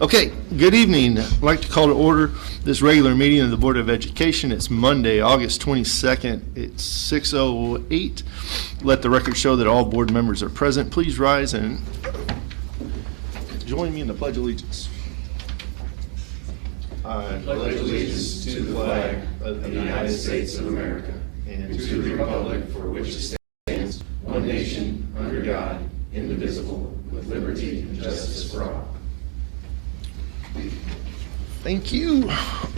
Okay, good evening. I'd like to call to order this regular meeting of the Board of Education. It's Monday, August 22nd. It's 6:08. Let the record show that all board members are present. Please rise and join me in the Pledge of Allegiance. I pledge allegiance to the flag of the United States of America and to the republic for which it stands, one nation, under God, indivisible, with liberty and justice for all. Thank you.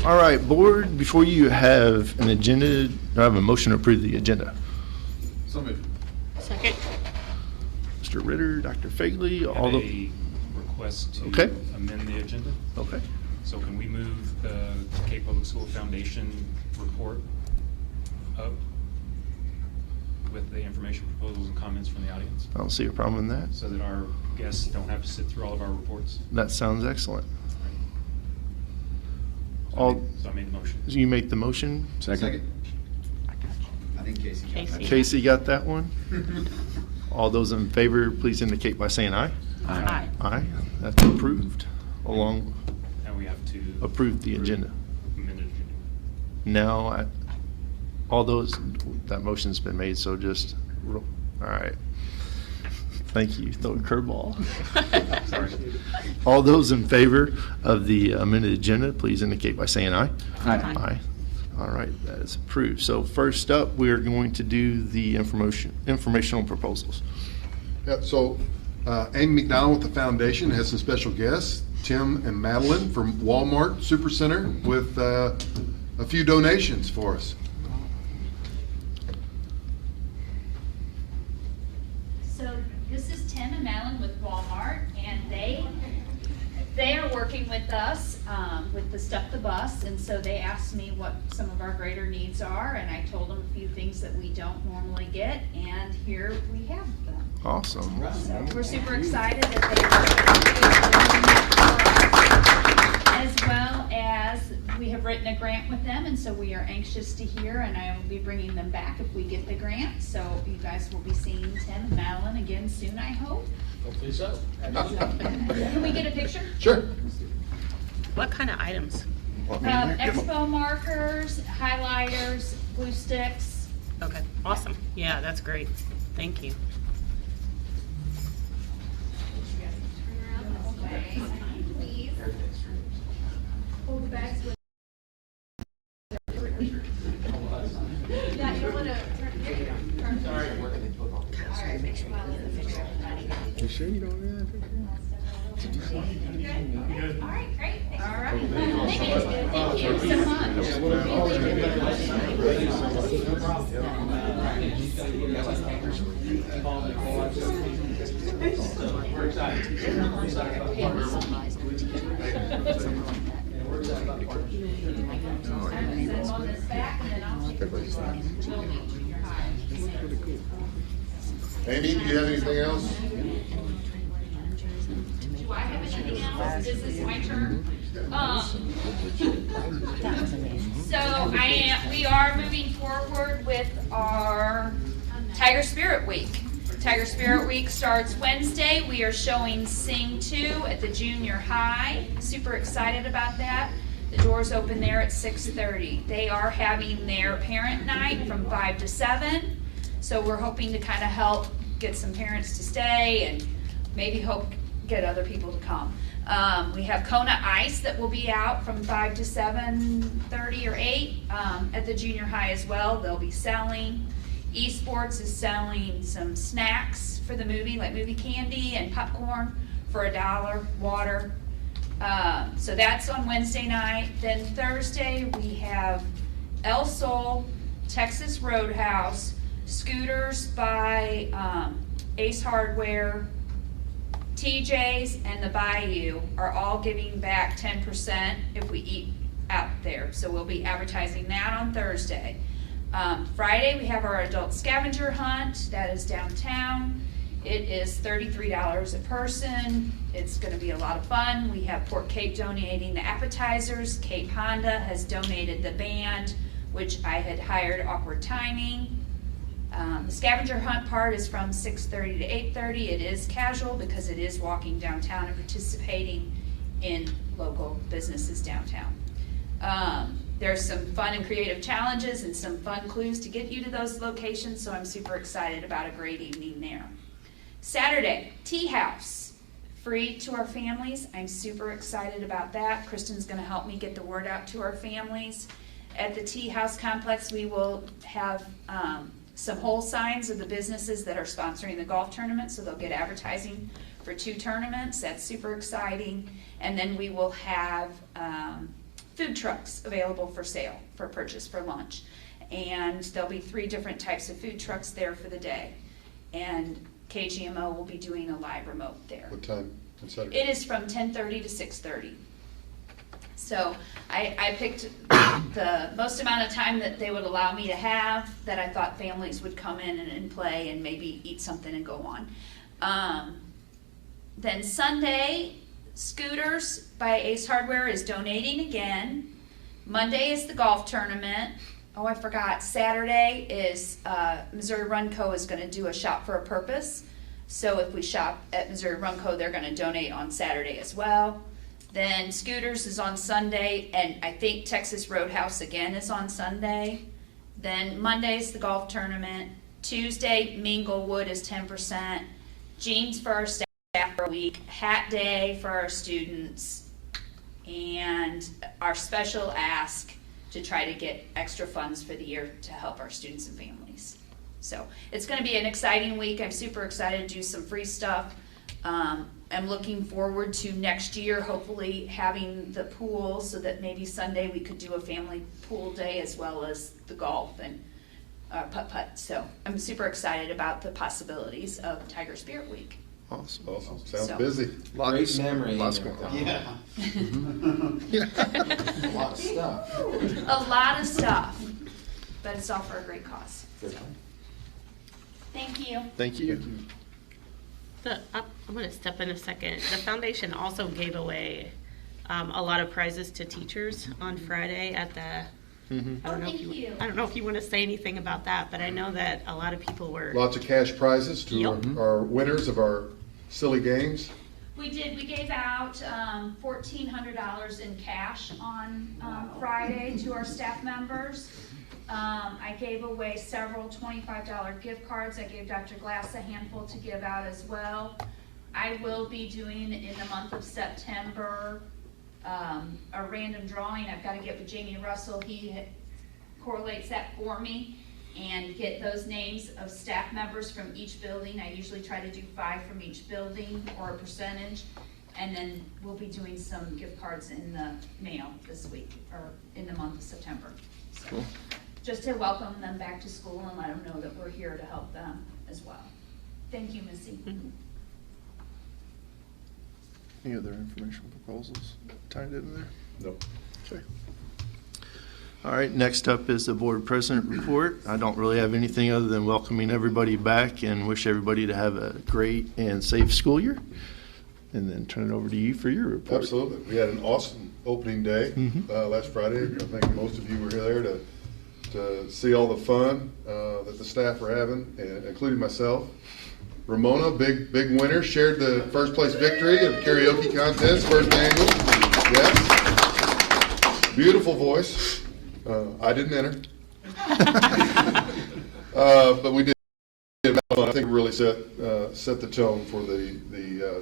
All right, board, before you have an agenda, do I have a motion to approve the agenda? So moved. Second. Mr. Ritter, Dr. Fagley, I all have the, a request to Okay. amend the agenda. okay. So can we move the Cape Public School Foundation report up with the information, proposals, and comments from the audience I don't see a problem in that. so that our guests don't have to sit through all of our reports? That sounds excellent. So All- I made the motion. You make the motion? Second. I think Casey got that. Casey got that one? All those in favor, please indicate by saying aye. Aye. Aye, that's approved, along, Now we have to approve the approve agenda. amended agenda. Now, all those, that motion's been made, so just, all right. Thank you, throw a curveball. Sorry. All those in favor of the amended agenda, please indicate by saying aye. Aye. Aye. All right, that is approved. So first up, we are going to do the informational proposals. Yeah, so Amy McDonald with the foundation has some special guests, Tim and Madeline from Walmart Supercenter, with a few donations for us. So this is Tim and Madeline with Walmart, and they are working with us with the Stuff the Bus, and so they asked me what some of our greater needs are, and I told them a few things that we don't normally get, and here we have them. Awesome. So we're super excited that they are, as well as we have written a grant with them, and so we are anxious to hear, and I will be bringing them back if we get the grant. So you guys will be seeing Tim and Madeline again soon, I hope. Hopefully so. Can we get a picture? Sure. What kind of items? Expo markers, highlighters, glue sticks. Okay, awesome. Yeah, that's great. Thank you. Okay, please. Hold the bags with. Yeah, you don't want to turn. Here you go. Turn. Sorry. All right. You sure you don't have that picture? All right, great. All right. Thank you so much. We're excited. We're excited about the On this back, and then I'll take the building junior high. Amy, do you have anything else? Do I have anything else? Is this my turn? So we are moving forward with our Tiger Spirit Week. Tiger Spirit Week starts Wednesday. We are showing Sing 2 at the junior high. Super excited about that. The doors open there at 6:30. They are having their parent night from 5 to 7. So we're hoping to kind of help get some parents to stay and maybe hope get other people to come. We have Kona Ice that will be out from 5 to 7:30 or 8 at the junior high as well. They'll be selling. Esports is selling some snacks for the movie, like movie candy and popcorn for $1, water. So that's on Wednesday night. Then Thursday we have El Sol, Texas Roadhouse, Scooters by Ace Hardware, TJ's, and the Bayou are all giving back 10% if we eat out there. So we'll be advertising that on Thursday. Friday we have our adult scavenger hunt. That is downtown. It is $33 a person. It's going to be a lot of fun. We have Port Cape donating the appetizers. Cape Honda has donated the band, which I had hired Awkward Timing. The scavenger hunt part is from 6:30 to 8:30. It is casual because it is walking downtown and participating in local businesses downtown. There's some fun and creative challenges and some fun clues to get you to those locations, so I'm super excited about a great evening there. Saturday, Tea House, free to our families. I'm super excited about that. Kristen's gonna help me get the word out to our families. At the Tea House Complex, we will have some whole signs of the businesses that are sponsoring the golf tournament, so they'll get advertising for 2 tournaments. That's super exciting. And then we will have food trucks available for sale, for purchase for lunch. And there'll be 3 different types of food trucks there for the day. And KGMO will be doing a live remote there. What time on Saturday? It is from 10:30 to 6:30. So I picked the most amount of time that they would allow me to have, that I thought families would come in and play and maybe eat something and go on. Then Sunday, Scooters by Ace Hardware is donating again. Monday is the golf tournament. Oh, I forgot, Saturday is Missouri Run Co. is gonna do a Shop for a Purpose. So if we shop at Missouri Run Co., they're gonna donate on Saturday as well. Then Scooters is on Sunday, and I think Texas Roadhouse again is on Sunday. Then Monday's the golf tournament. Tuesday, Minglewood is 10%. Jeans for our staff for a week. Hat day for our students. And our special ask to try to get extra funds for the year to help our students and families. So it's gonna be an exciting week. I'm super excited to do some free stuff. I'm looking forward to next year, hopefully having the pool, so that maybe Sunday we could do a family pool day as well as the golf and putt-putt. So I'm super excited about the possibilities of Tiger Spirit Week. Awesome. Awesome. Sounds So- busy. Great memory. Lots in there, going on. Tom. Yeah. A lot of stuff. A lot of stuff, but it's all for a great cause. Good. So, thank you. Thank you. I'm going to step in a second. The foundation also gave away a lot of prizes to teachers on Friday at the. I don't know if thank you. I don't know if you want to say anything about that, but I know that a lot of people were. Lots of cash prizes to Yep. our winners of our silly games. We did, we gave out $1,400 in cash on Friday to our staff members. I gave away several $25 gift cards. I gave Dr. Glass a handful to give out as well. I will be doing in the month of September a random drawing. I've got to get with Jamie Russell. He correlates that for me and get those names of staff members from each building. I usually try to do 5 from each building or a percentage. And then we'll be doing some gift cards in the mail this week or in the month of September. So, Cool. just to welcome them back to school and let them know that we're here to help them as well. Thank you, Missy. Any other informational proposals tied in there? Nope. Okay. All right, next up is the board president report. I don't really have anything other than welcoming everybody back and wish everybody to have a great and safe school year. And then turn it over to you for your report. Absolutely. We had an awesome opening day last Friday. I think most of you were there to see all the fun that the staff were having, including myself. Ramona, big winner, shared the first place victory of karaoke contest, first annual. Yes. Beautiful voice. I didn't enter. But we did. I think it really set the tone for the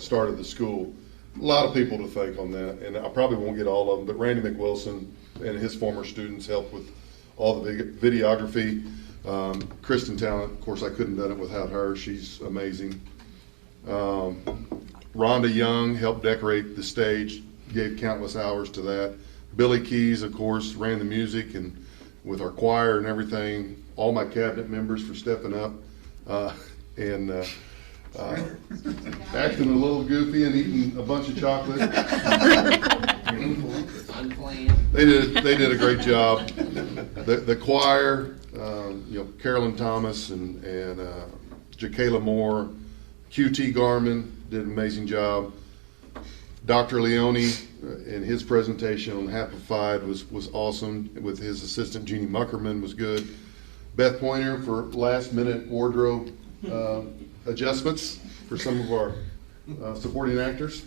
start of the school. A lot of people to thank on that, and I probably won't get all of them, but Randy McWilson and his former students helped with all the videography. Kristen Talent, of course, I couldn't have done it without her. She's amazing. Rhonda Young helped decorate the stage, gave countless hours to that. Billy Keys, of course, ran the music and with our choir and everything. All my cabinet members for stepping up and acting a little goofy and eating a bunch of chocolate. Unplanned. They did a great job. The choir, Carolyn Thomas and Jakayla Moore, QT Garman did an amazing job. Dr. Leone in his presentation on Happified was awesome. With his assistant Jeannie Muckerman was good. Beth Pointer for last minute wardrobe adjustments for some of our supporting actors.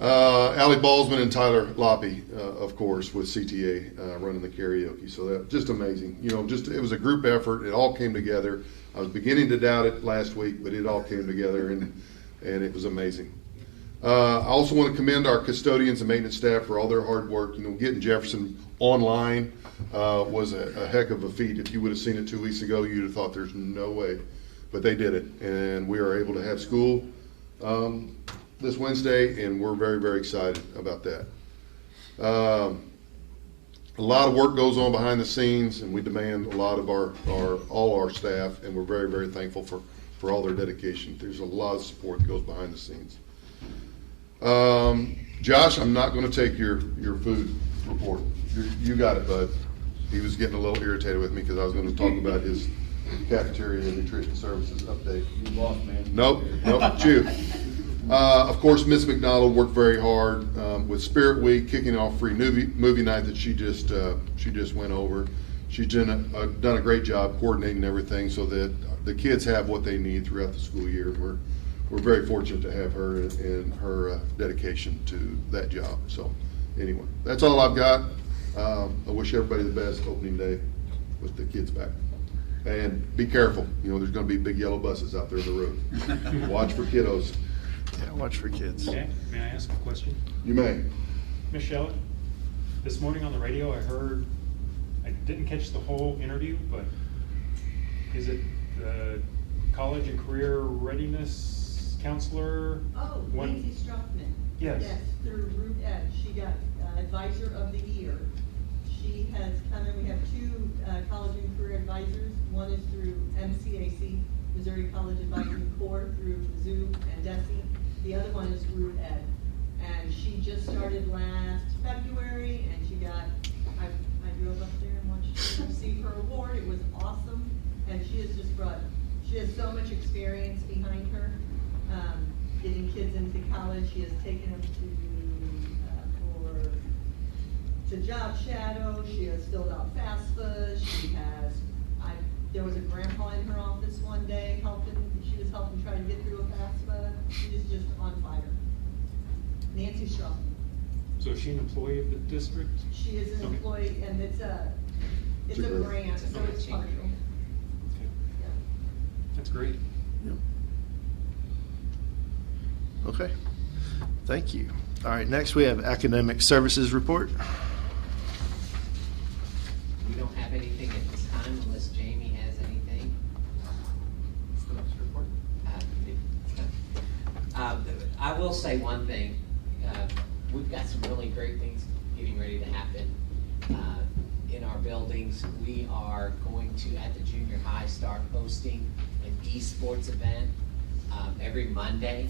Allie Ballsman and Tyler Loppy, of course, with CTA running the karaoke. So that just amazing. You know, just it was a group effort. It all came together. I was beginning to doubt it last week, but it all came together, and it was amazing. I also want to commend our custodians and maintenance staff for all their hard work. You know, getting Jefferson online was a heck of a feat. If you would have seen it 2 weeks ago, you'd have thought there's no way. But they did it, and we are able to have school this Wednesday, and we're very, very excited about that. A lot of work goes on behind the scenes, and we demand a lot of all our staff, and we're very, very thankful for all their dedication. There's a lot of support that goes behind the scenes. Josh, I'm not going to take your food report. You got it, bud. He was getting a little irritated with me because I was going to talk about his cafeteria and nutrition services update. You lost, man. Nope, chew. Of course, Miss McDonald worked very hard with Spirit Week, kicking off free movie night that she just went over. She's done a great job coordinating everything so that the kids have what they need throughout the school year. We're very fortunate to have her and her dedication to that job. So anyway, that's all I've got. I wish everybody the best opening day with the kids back. And be careful. You know, there's going to be big yellow buses out there on the road. Watch for kiddos. Yeah, watch for kids. Okay, may I ask a question? You may. Ms. Shelley, this morning on the radio I heard, I didn't catch the whole interview, but is it the college and career readiness counselor? Oh, One- Nancy Struckman. Yes. Yes, through Root Ed. She got Advisor of the Year. She has come in, we have two college and career advisors. One is through MCAC, Missouri College Advisory Corps, through Zoo and DESE. The other one is Root Ed. And she just started last February, and she got, I drove up there and watched her receive her award. It was awesome. And she has so much experience behind her, getting kids into college. She has taken them to job shadow. She has filled out FAFSA. There was a grandpa in her office one day she was helping try to get through a FAFSA. She is just on fire. Nancy Struck. So is she an employee of the district? She is an Okay. employee, and it's a grant, so it's partial. Okay. Yeah. That's great. Okay, thank you. All right, next we have academic services report. We don't have anything at this time unless Jamie has anything. What's the next report? I will say one thing. We've got some really great things getting ready to happen in our buildings. We are going to, at the junior high, start hosting an esports event every Monday.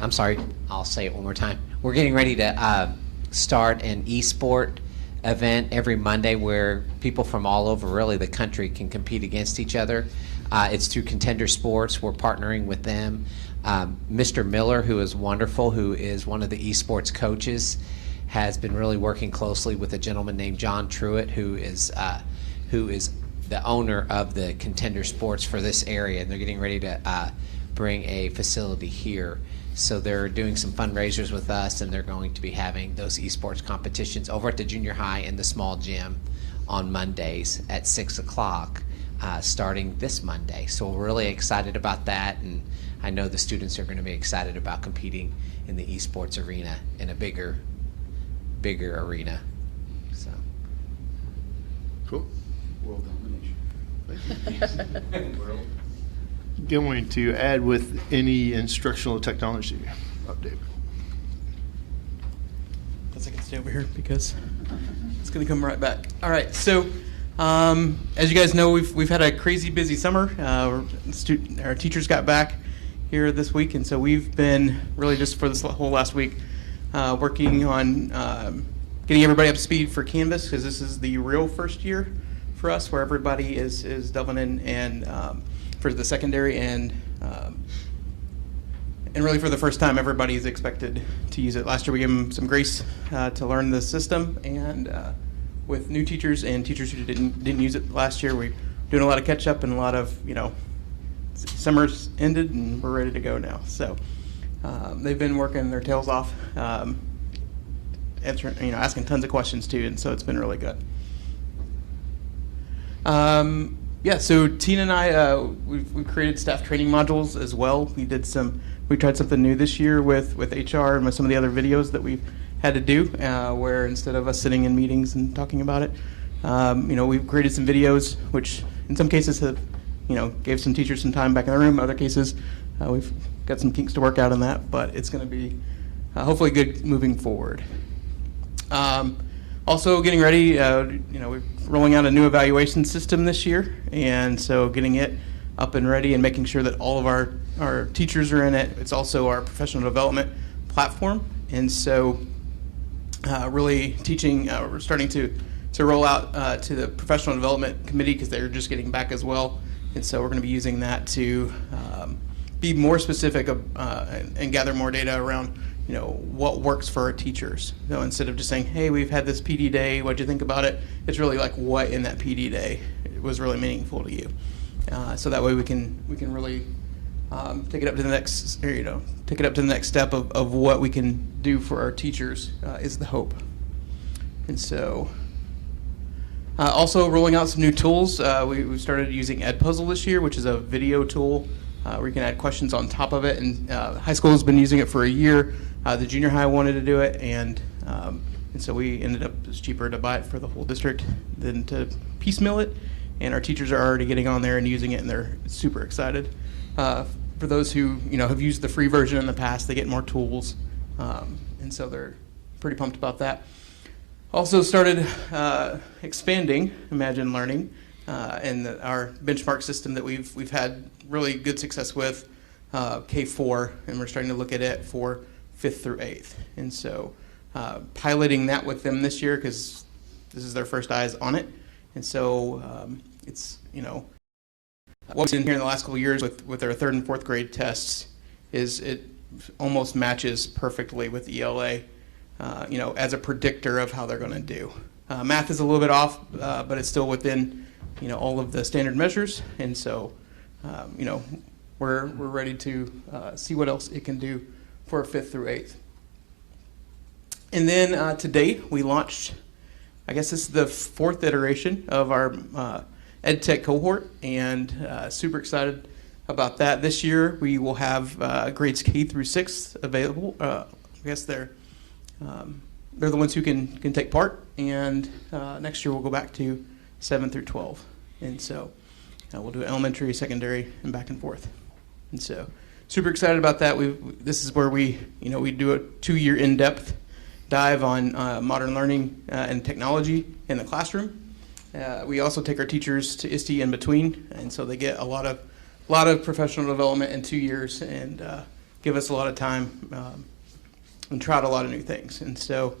I'm sorry, I'll say it one more time. We're getting ready to start an esport event every Monday where people from all over really the country can compete against each other. It's through Contender Sports. We're partnering with them. Mr. Miller, who is wonderful, who is one of the esports coaches, has been really working closely with a gentleman named John Truitt, who is the owner of the Contender Sports for this area, and they're getting ready to bring a facility here. So they're doing some fundraisers with us, and they're going to be having those esports competitions over at the junior high in the small gym on Mondays at 6 o'clock, starting this Monday. So we're really excited about that, and I know the students are going to be excited about competing in the esports arena in a bigger arena. So. Cool. World domination. World. Going to add with any instructional technology update. Guess I can stay over here because it's going to come right back. All right, so as you guys know, we've had a crazy busy summer. Our teachers got back here this week, and so we've been really just for this whole last week working on getting everybody up to speed for Canvas, because this is the real first year for us where everybody is delving in and for the secondary and really for the first time everybody is expected to use it. Last year we gave them some grace to learn the system, and with new teachers and teachers who didn't use it last year, we're doing a lot of catch up and a lot of summer's ended and we're ready to go now. So they've been working their tails off, answering, asking tons of questions too, and so it's been really good. Yeah, so Tina and I, we've created staff training modules as well. We tried something new this year with HR and with some of the other videos that we've had to do, where instead of us sitting in meetings and talking about it, we've created some videos, which in some cases have, gave some teachers some time back in the room. In other cases, we've got some kinks to work out on that, but it's going to be hopefully good moving forward. Also getting ready, we're rolling out a new evaluation system this year, and so getting it up and ready and making sure that all of our teachers are in it. It's also our professional development platform, and so really teaching, we're starting to roll out to the professional development committee because they're just getting back as well, and so we're going to be using that to be more specific and gather more data around what works for our teachers. Instead of just saying, hey, we've had this PD day, what'd you think about it? It's really like what in that PD day was really meaningful to you. So that way we can really take it up to the next, take it up to the next step of what we can do for our teachers is the hope. And so also rolling out some new tools. We started using Edpuzzle this year, which is a video tool where you can add questions on top of it. And high school has been using it for a year. The junior high wanted to do it, and so we ended up, it's cheaper to buy it for the whole district than to piecemeal it. And our teachers are already getting on there and using it, and they're super excited. For those who have used the free version in the past, they get more tools, and so they're pretty pumped about that. Also started expanding Imagine Learning and our benchmark system that we've had really good success with, K4, and we're starting to look at it for 5th through 8th. And so piloting that with them this year because this is their first eyes on it. And so it's, what we've seen here in the last couple of years with our 3rd and 4th grade tests is it almost matches perfectly with ELA, as a predictor of how they're going to do. Math is a little bit off, but it's still within, all of the standard measures. And so, we're ready to see what else it can do for 5th through 8th. And then to date, we launched, I guess this is the 4th iteration of our EdTech cohort, and super excited about that. This year, we will have grades K through 6 available. I guess they're the ones who can take part, and next year we'll go back to 7 through 12. And so we'll do elementary, secondary, and back and forth. And so super excited about that. This is where we do a 2-year in-depth dive on modern learning and technology in the classroom. We also take our teachers to ISTE in between, and so they get a lot of professional development in 2 years and give us a lot of time and try out a lot of new things. And so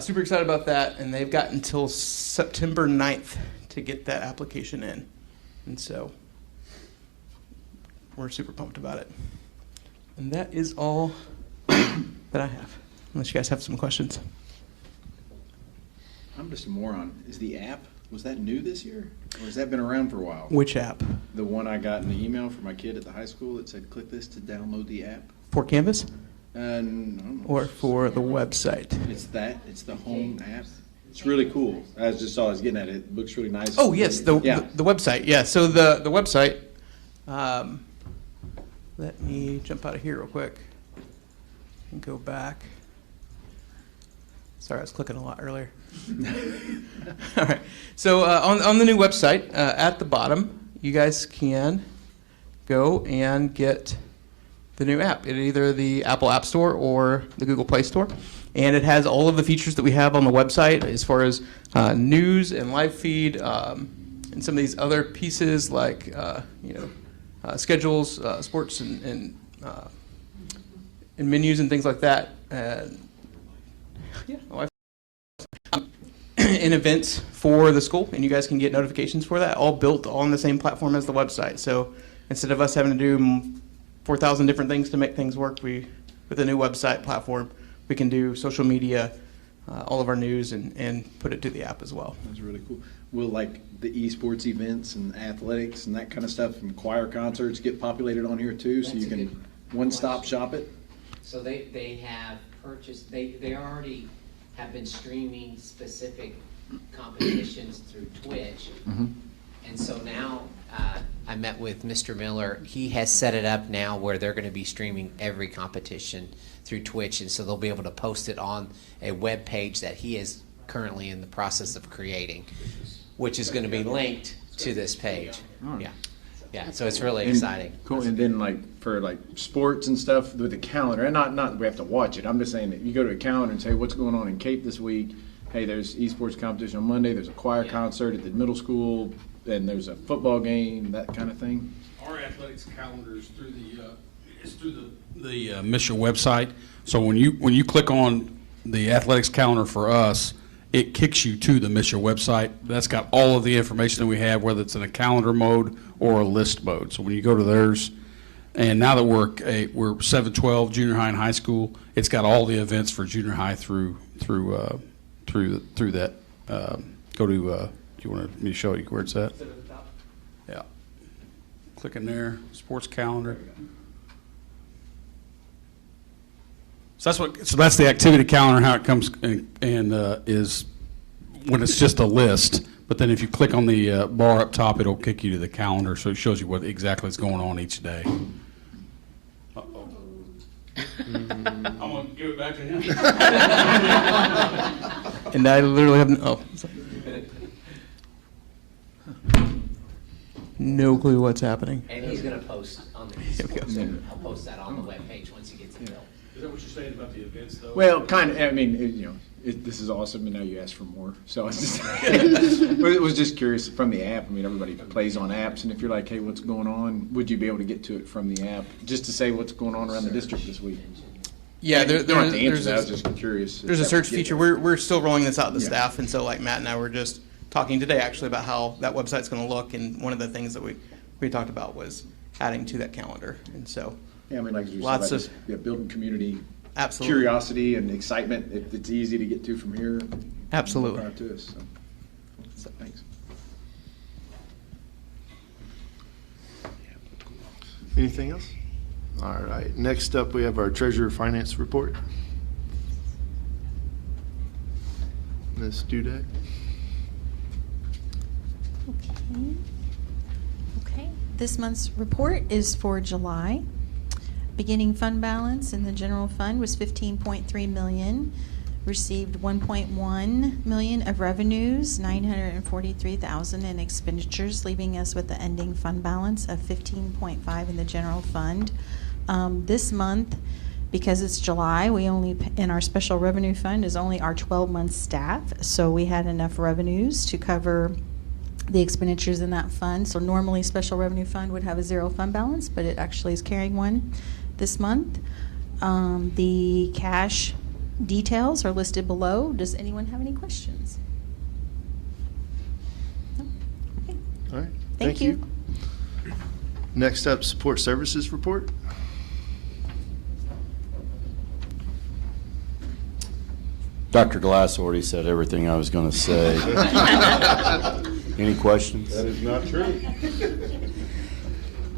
super excited about that, and they've got until September 9th to get that application in. And so we're super pumped about it. And that is all that I have, unless you guys have some questions. I'm just a moron. Is the app, was that new this year? Or has that been around for a while? Which app? The one I got in the email from my kid at the high school that said, click this to download the app? For Canvas? No. Or for the website? It's the home app. It's really cool. I was getting at it. It looks really nice. Oh, yes, the website. Yeah, so the website, let me jump out of here real quick and go back. Sorry, I was clicking a lot earlier. All right, so on the new website, at the bottom, you guys can go and get the new app at either the Apple App Store or the Google Play Store. And it has all of the features that we have on the website as far as news and live feed and some of these other pieces like schedules, sports, and menus and things like that. And events for the school, and you guys can get notifications for that, all built on the same platform as the website. So instead of us having to do 4,000 different things to make things work, with a new website platform, we can do social media, all of our news and put it to the app as well. That's really cool. Will like the esports events and athletics and that kind of stuff and choir concerts get populated on here too, so That's you a can good one-stop question. shop it? So they have purchased, they already have been streaming specific competitions through Twitch. And so now, I met with Mr. Miller. He has set it up now where they're going to be streaming every competition through Twitch, and so they'll be able to post it on a web page that he is currently in the process of creating, which is going to be linked to this page. Yeah, yeah. So it's really exciting. Cool. And then like for like sports and stuff with the calendar, and not we have to watch it. I'm just saying that you go to a calendar and say what's going on in Cape this week. Hey, there's esports competition on Monday. There's a choir concert at the middle school. And there's a football game, that kind of thing. Our athletics calendar is through the Misha website. So when you click on the athletics calendar for us, it kicks you to the Misha website. That's got all of the information that we have, whether it's in a calendar mode or a list mode. So when you go to theirs, and now that we're 712 junior high and high school, it's got all the events for junior high through that. Go to. Do you want me to show you where it's at? Yeah. Click in there, sports calendar. So that's the activity calendar, how it comes and is when it's just a list. But then if you click on the bar up top, it'll kick you to the calendar, so it shows you what exactly is going on each day. Uh-oh. I'm gonna give it back to him. And I literally have no clue what's happening. And he's going to post on the Here we go. I'll post that on the webpage once he gets it built. Is that what you're saying about the events, though? Well, kind of. I mean, this is awesome, and now you ask for more. So I was just, it was just curious from the app. I mean, everybody plays on apps, and if you're like, hey, what's going on? Would you be able to get to it from the app just to say what's going on around the district this week? Yeah, You don't have to answer that. I was just curious. There's a search feature. We're still rolling this out to staff, and so like Matt and I were just talking today actually about how that website's going to look, and one of the things that we talked about was adding to that calendar, and so Yeah, I mean, like you lots said, building community absolutely curiosity and excitement. It's easy to get to from here. Absolutely. Prior to us. So thanks. Anything else? All right, next up, we have our treasurer finance report. Ms. Dudek. Okay, this month's report is for July. Beginning fund balance in the general fund was 15.3 million. Received 1.1 million of revenues, 943,000 in expenditures, leaving us with the ending fund balance of 15.5 in the general fund. This month, because it's July, we only, in our special revenue fund is only our 12-month staff, so we had enough revenues to cover the expenditures in that fund. So normally special revenue fund would have a zero fund balance, but it actually is carrying one this month. The cash details are listed below. Does anyone have any questions? No? Okay. All right, Thank you. Next up, support services report. Dr. Glass already said everything I was going to say. Any questions? That is not true.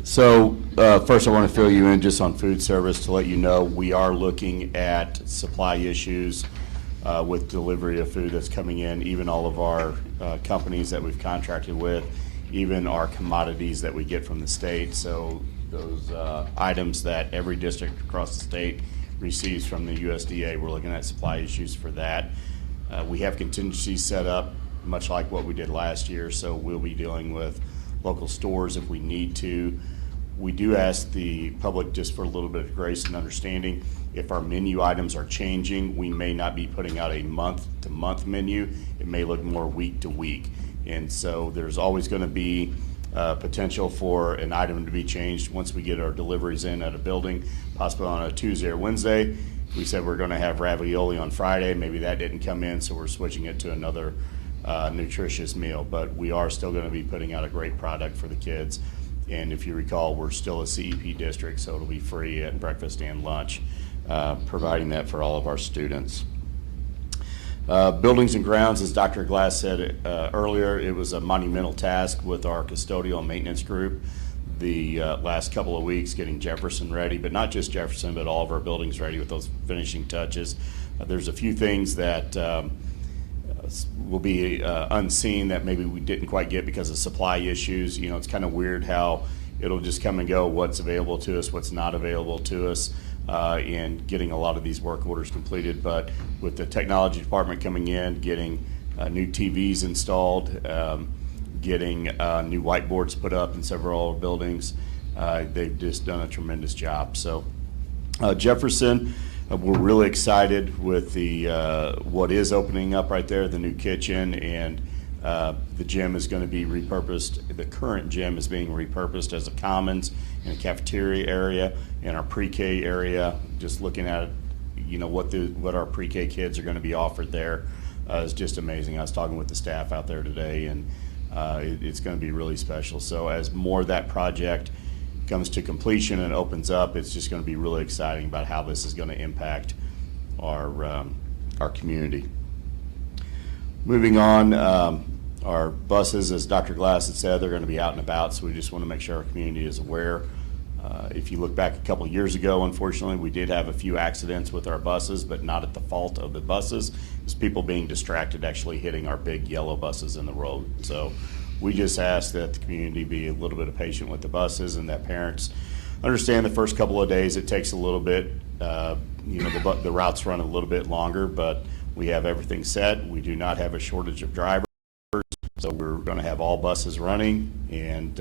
So first I want to fill you in just on food service to let you know we are looking at supply issues with delivery of food that's coming in, even all of our companies that we've contracted with, even our commodities that we get from the state. So those items that every district across the state receives from the USDA, we're looking at supply issues for that. We have contingencies set up, much like what we did last year, so we'll be dealing with local stores if we need to. We do ask the public just for a little bit of grace and understanding. If our menu items are changing, we may not be putting out a month-to-month menu. It may look more week-to-week. And so there's always going to be potential for an item to be changed once we get our deliveries in at a building, possibly on a Tuesday or Wednesday. We said we're going to have ravioli on Friday. Maybe that didn't come in, so we're switching it to another nutritious meal. But we are still going to be putting out a great product for the kids. And if you recall, we're still a CEP district, so it'll be free at breakfast and lunch, providing that for all of our students. Buildings and grounds, as Dr. Glass said earlier, it was a monumental task with our custodial and maintenance group the last couple of weeks getting Jefferson ready, but not just Jefferson, but all of our buildings ready with those finishing touches. There's a few things that will be unseen that maybe we didn't quite get because of supply issues. You know, it's kind of weird how it'll just come and go, what's available to us, what's not available to us, in getting a lot of these work orders completed. But with the technology department coming in, getting new TVs installed, getting new whiteboards put up in several buildings, they've just done a tremendous job. So Jefferson, we're really excited with the what is opening up right there, the new kitchen, and the gym is going to be repurposed. The current gym is being repurposed as a commons and a cafeteria area, and our pre-K area, just looking at, you know, what our pre-K kids are going to be offered there is just amazing. I was talking with the staff out there today, and it's going to be really special. So as more of that project comes to completion and opens up, it's just going to be really exciting about how this is going to impact our community. Moving on, our buses, as Dr. Glass had said, they're going to be out and about, so we just want to make sure our community is aware. If you look back a couple years ago, unfortunately, we did have a few accidents with our buses, but not at the fault of the buses. It was people being distracted actually hitting our big yellow buses in the road. So we just ask that the community be a little bit of patient with the buses, and that parents understand the first couple of days it takes a little bit. You know, the routes run a little bit longer, but we have everything set. We do not have a shortage of drivers, so we're going to have all buses running, and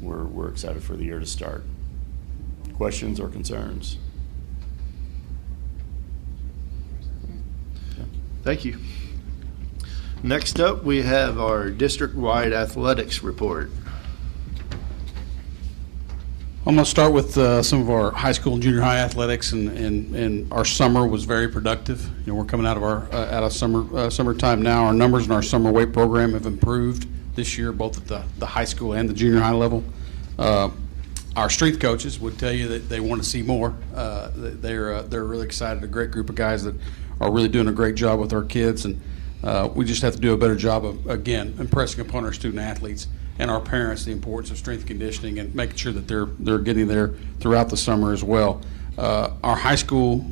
we're excited for the year to start. Questions or concerns? Thank you. Next up, we have our district-wide athletics report. I'm going to start with some of our high school and junior high athletics, and our summer was very productive. You know, we're coming out of summertime now. Our numbers in our summer weight program have improved this year, both at the high school and the junior high level. Our strength coaches would tell you that they want to see more. They're really excited. A great group of guys that are really doing a great job with our kids, and we just have to do a better job of, again, impressing upon our student athletes and our parents the importance of strength conditioning and making sure that they're getting there throughout the summer as well. Our high school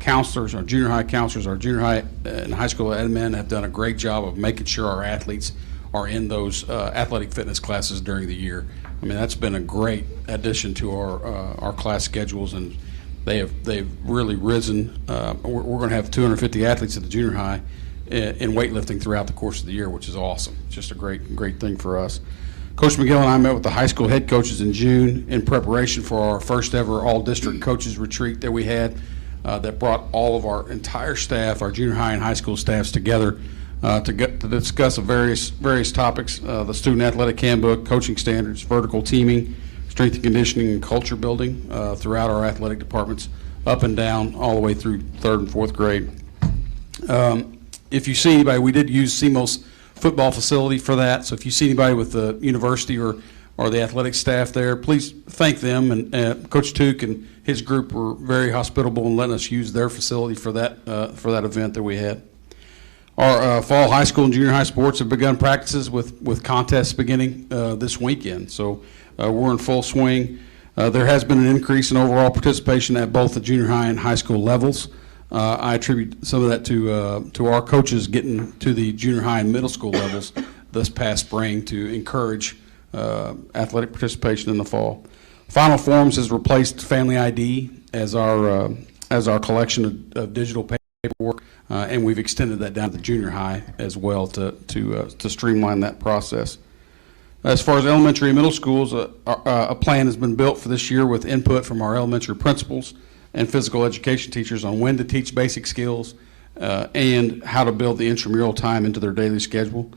counselors, our junior high counselors, our junior high and high school admin have done a great job of making sure our athletes are in those athletic fitness classes during the year. I mean, that's been a great addition to our class schedules, and they've really risen. We're going to have 250 athletes at the junior high in weightlifting throughout the course of the year, which is awesome. It's just a great thing for us. Coach McGill and I met with the high school head coaches in June in preparation for our first ever all-district coaches retreat that we had that brought all of our entire staff, our junior high and high school staffs together to discuss various topics, the student athletic handbook, coaching standards, vertical teaming, strength and conditioning, and culture building throughout our athletic departments, up and down, all the way through 3rd and 4th grade. If you see anybody, we did use SEMO's football facility for that, so if you see anybody with the university or the athletic staff there, please thank them. And Coach Tuke and his group were very hospitable in letting us use their facility for that event that we had. Our fall high school and junior high sports have begun practices with contests beginning this weekend, so we're in full swing. There has been an increase in overall participation at both the junior high and high school levels. I attribute some of that to our coaches getting to the junior high and middle school levels this past spring to encourage athletic participation in the fall. Final Forms has replaced Family ID as our collection of digital paperwork, and we've extended that down to the junior high as well to streamline that process. As far as elementary and middle schools, a plan has been built for this year with input from our elementary principals and physical education teachers on when to teach basic skills and how to build the intramural time into their daily schedule.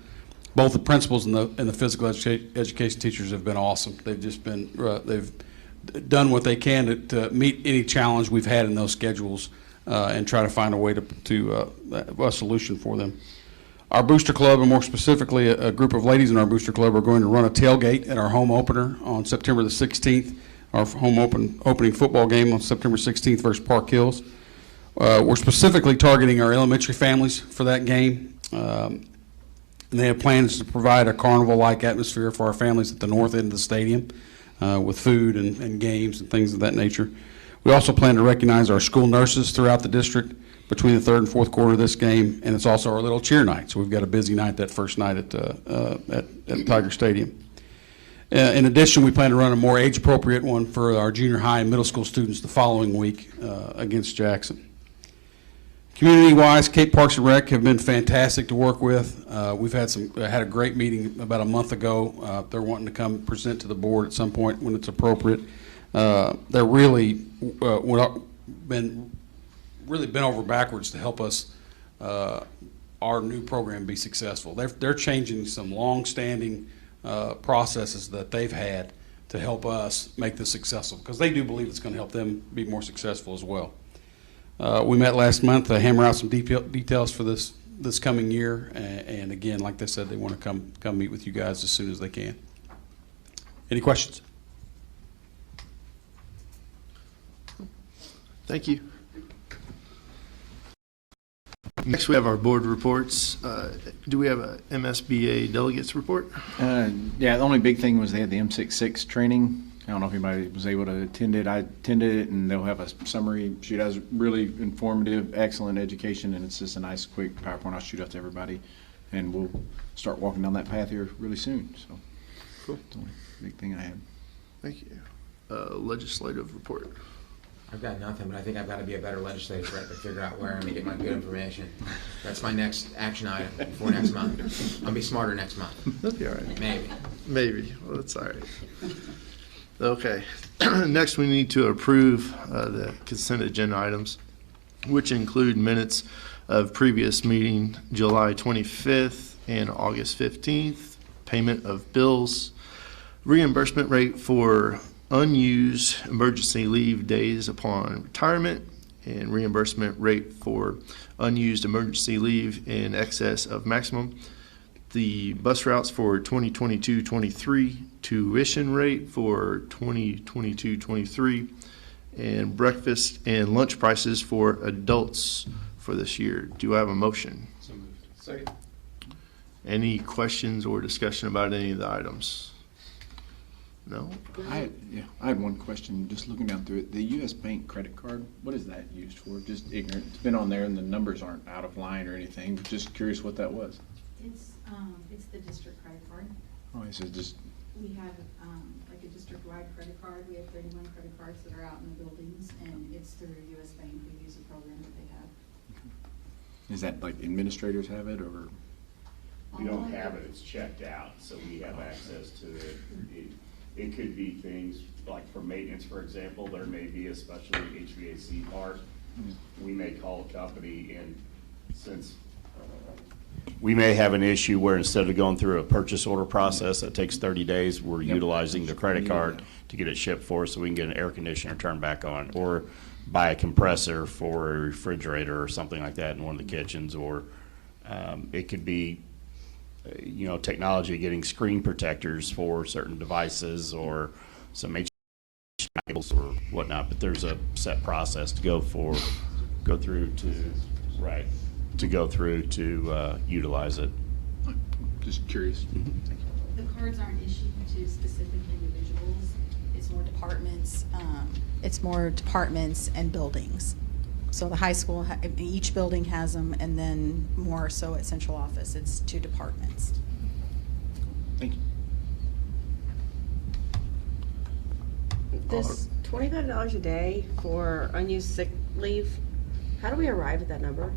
Both the principals and the physical education teachers have been awesome. They've just been they've done what they can to meet any challenge we've had in those schedules and try to find a way to a solution for them. Our booster club, and more specifically a group of ladies in our booster club, are going to run a tailgate at our home opener on September the 16th. Our home opening football game on September 16th versus Park Hills. We're specifically targeting our elementary families for that game. And they have plans to provide a carnival-like atmosphere for our families at the north end of the stadium with food and games and things of that nature. We also plan to recognize our school nurses throughout the district between the third and fourth quarter of this game, and it's also our little cheer night. So we've got a busy night that first night at Tiger Stadium. In addition, we plan to run a more age-appropriate one for our junior high and middle school students the following week against Jackson. Community-wise, Cape Parks and Rec have been fantastic to work with. We've had a great meeting about a month ago. They're wanting to come present to the board at some point when it's appropriate. They're really been over backwards to help us our new program be successful. They're changing some long-standing processes that they've had to help us make this successful because they do believe it's going to help them be more successful as well. We met last month to hammer out some details for this coming year, and again, like they said, they want to come meet with you guys as soon as they can. Any questions? Thank you. Next, we have our board reports. Do we have a MSBA delegates report? Yeah, the only big thing was they had the M66 training. I don't know if anybody was able to attend it. I attended it, and they'll have a summary sheet. It has really informative, excellent education, and it's just a nice, quick PowerPoint I'll shoot out to everybody. And we'll start walking down that path here really soon. So, cool. That's the only big thing I had. Thank you. Legislative report. I've got nothing, but I think I've got to be a better legislator to figure out where I'm going to get my good information. That's my next action item for next month. I'll be smarter next month. That'll be all right. Maybe. Maybe. Well, that's all right. Okay. Next, we need to approve the consent agenda items, which include minutes of previous meeting, July 25th and August 15th, payment of bills, reimbursement rate for unused emergency leave days upon retirement, and reimbursement rate for unused emergency leave in excess of maximum. The bus routes for 2022-23, tuition rate for 2022-23, and breakfast and lunch prices for adults for this year. Do I have a motion? So moved. Second. Any questions or discussion about any of the items? No? I had one question, just looking down through it. The U.S. Bank credit card, what is that used for? Just ignorant. It's been on there and the numbers aren't out of line or anything, but just curious what that was. It's the district credit card. Oh, it says just, We have, like a district-wide credit card. We have 31 credit cards that are out in the buildings, and it's through US Bank. We use a program that they have. is that like administrators have it or? We don't have it, it's checked out, so we have access to it. It could be things like for maintenance, for example, there may be a special HVAC part. We may call a company, and since we may have an issue where instead of going through a purchase order process that takes 30 days, we're utilizing the credit card to get it shipped for us so we can get an air conditioner turned back on, or buy a compressor for a refrigerator or something like that in one of the kitchens, or it could be technology, getting screen protectors for certain devices or some cables or whatnot, but there's a set process to go through to utilize it. Just curious. The cards aren't issued to specific individuals. It's more departments. It's more departments and buildings. So the high school, each building has them, and then more so at central office, it's 2 departments. Thank you. This $25 a day for unused sick leave, how do we arrive at that number?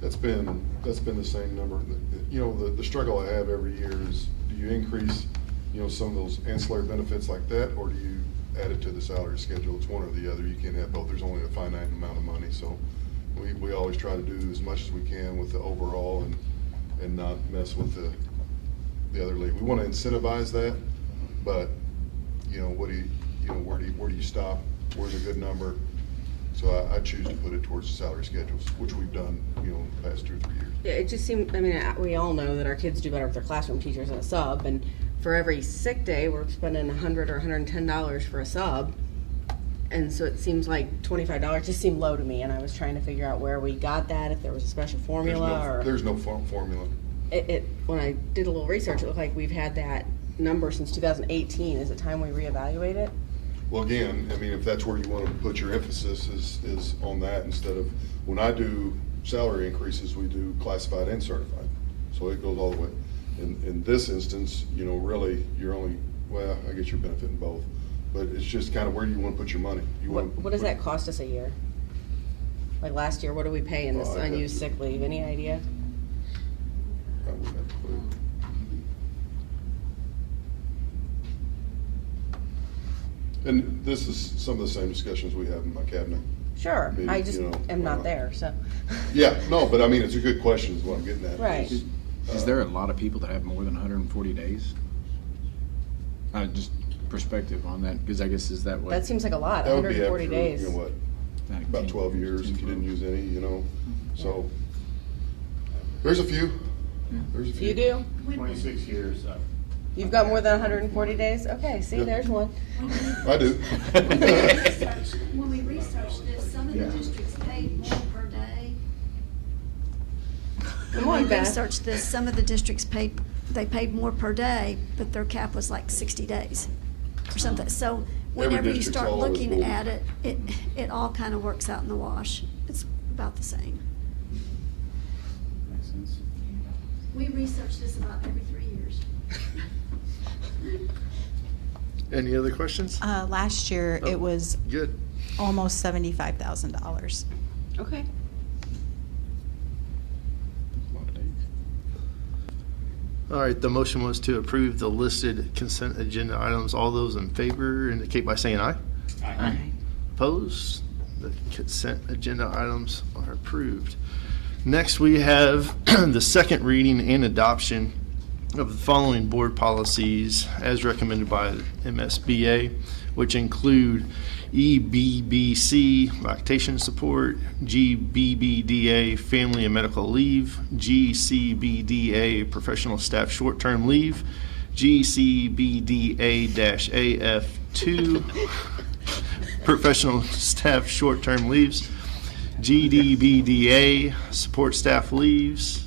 That's been the same number. The struggle I have every year is, do you increase, some of those ancillary benefits like that, or do you add it to the salary schedule? It's one or the other. You can't have both. There's only a finite amount of money. So we always try to do as much as we can with the overall and not mess with the other leave. We want to incentivize that, but where do you stop? Where's a good number? So I choose to put it towards the salary schedules, which we've done, in the past 2 or 3 years. Yeah, it just seemed, we all know that our kids do better with their classroom teachers than a sub, and for every sick day, we're spending $100 or $110 for a sub, And so it seems like $25 just seemed low to me, and I was trying to figure out where we got that, if there was a special formula or. There's no formula. When I did a little research, it looked like we've had that number since 2018. Is it time we reevaluate it? Well, again, I mean, if that's where you want to put your emphasis is on that instead of, when I do salary increases, we do classified and certified. So it goes all the way. In this instance, you know, really, you're only, well, I guess you're benefiting both. But it's just kind of where do you want to put your money? What does that cost us a year? Like last year, what do we pay in this unused sick leave? Any idea? I wouldn't have a clue. And this is some of the same discussions we have in my cabinet. Sure, I mean, I just you know, am not there, so. Yeah, no, but I mean, it's a good question is what I'm getting at. Right. Is there a lot of people that have more than 140 days? Just perspective on that, because I guess is that what? That seems like a lot, That would be 140 after, days. you know what, about 12 years if you didn't use any, you know, so. There's a few. There's a few. You do? 26 years. You've got more than 140 days? Okay, see, Yeah. there's one. I do. When we researched this, some of the Yeah. districts paid more per day. Come When on, we Beth. researched this, some of the districts paid more per day, but their cap was like 60 days or something. So whenever you district's start all over the looking board. at it, it all kind of works out in the wash. It's about the same. Makes sense. We research this about every 3 years. Any other questions? Last year, Oh, it was Good. almost $75,000. Okay. All right, the motion was to approve the listed consent agenda items. All those in favor indicate by saying aye. Aye. Opposed? The consent agenda items are approved. Next, we have the second reading and adoption of the following board policies as recommended by MSBA, which include EBBC, lactation support, GBBDA, family and medical leave, GCBDA, professional staff short-term leave, GCBDA-AF2, professional staff short-term leaves, GDBDA, support staff leaves,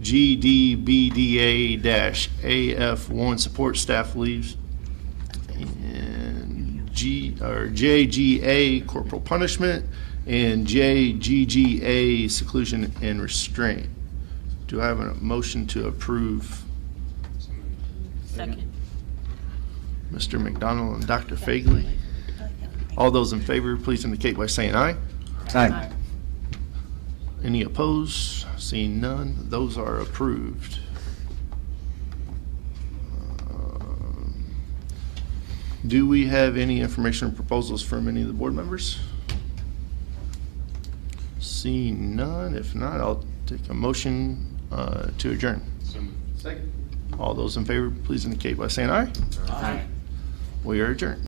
GDBDA-AF1 support staff leaves, and JGA corporal punishment, and JGGA seclusion and restraint. Do I have a motion to approve? Second. Mr. McDonald and Dr. Fagley. All those in favor, please indicate by saying aye. Aye. Any opposed? Seeing none, those are approved. Do we have any information or proposals from any of the board members? Seeing none, if not, I'll take a motion to adjourn. Second. All those in favor, please indicate by saying aye. Aye. We are adjourned.